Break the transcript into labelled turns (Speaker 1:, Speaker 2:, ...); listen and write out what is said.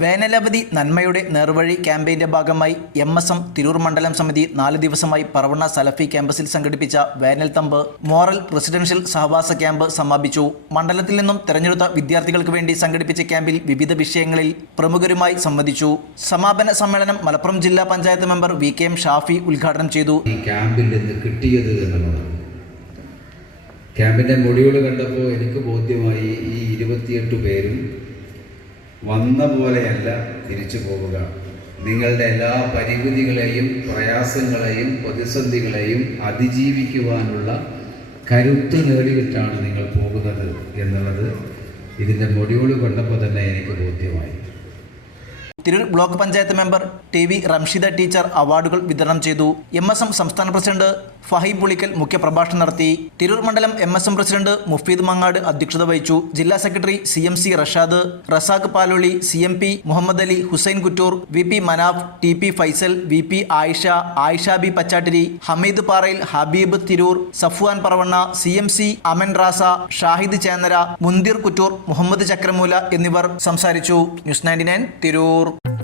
Speaker 1: വേനലവധി നന്മയുടെ നേർവഴി ക്യാമ്പയിന്റെ ഭാഗമായി എം എസ് എം തിരൂർ മണ്ഡലം സമിതി നാല് ദിവസമായി പറവണ്ണ സലഫി ക്യാമ്പസിൽ സംഘടിപ്പിച്ച വേനൽ തമ്പ് മോറൽ റെസിഡൻഷ്യൽ സഹവാസ ക്യാമ്പ് സമാപിച്ചു. മണ്ഡലത്തിൽ നിന്നും തെരഞ്ഞെടുത്ത വിദ്യാർത്ഥികൾക്ക് വേണ്ടി സംഘടിപ്പിച്ച ക്യാമ്പിൽ വിവിധ വിഷയങ്ങളിൽ പ്രമുഖരുമായി സംവദിച്ചു. സമാപന സമ്മേളനം മലപ്പുറം ജില്ലാ panchayat member V K M Shafi ഉദ്ഘാടനം ചെയ്തു.
Speaker 2: ക്യാമ്പിൽ നിന്ന് ക്യാമ്പിന്റെ മൊഡ്യൂൾ കണ്ടപ്പോൾ എനിക്ക് ബോധ്യമായി ഈ ഇരുപത്തിയെട്ട് പേരും വന്ന പോലെയല്ല തിരിച്ചു പോവുക. നിങ്ങളുടെ എല്ലാ പരിമിതികളെയും പ്രയാസങ്ങളെയും പ്രതിസന്ധികളെയും അതിജീവിക്കുവാനുള്ള കരുത്ത് നേടിയിട്ടാണ് നിങ്ങൾ പോകുന്നത് എന്നുള്ളത് ഇതിന്റെ മൊഡ്യൂൾ കണ്ടപ്പോൾ തന്നെ എനിക്ക് ബോധ്യമായി.
Speaker 1: Tirur block panchayat member T V Ramshida teacher അവാർഡുകൾ വിതരണം ചെയ്തു. എം എസ് എം സംസ്ഥാന പ്രസിഡന്റ് ഫഹീബ് പുളിക്കൽ മുഖ്യപ്രഭാഷണം നടത്തി. തിരൂർ മണ്ഡലം M S M president Mufeed Mangad അധ്യക്ഷത വഹിച്ചു. ജില്ലാ secretary C M C Rashad Razak Paloli C M P Muhammad Ali Hussain Kuttur V P Manaf T P Faisal V P Ayisha Ayisha B Pachattiri Hameed Parayil Habeeb Tirur Safwan Paravanna C M C Aman Raza Shahid Chennara Munthir Kuttur Muhammad Chakramoola എന്നിവർ സംസാരിച്ചു. News ninety nine Tirur.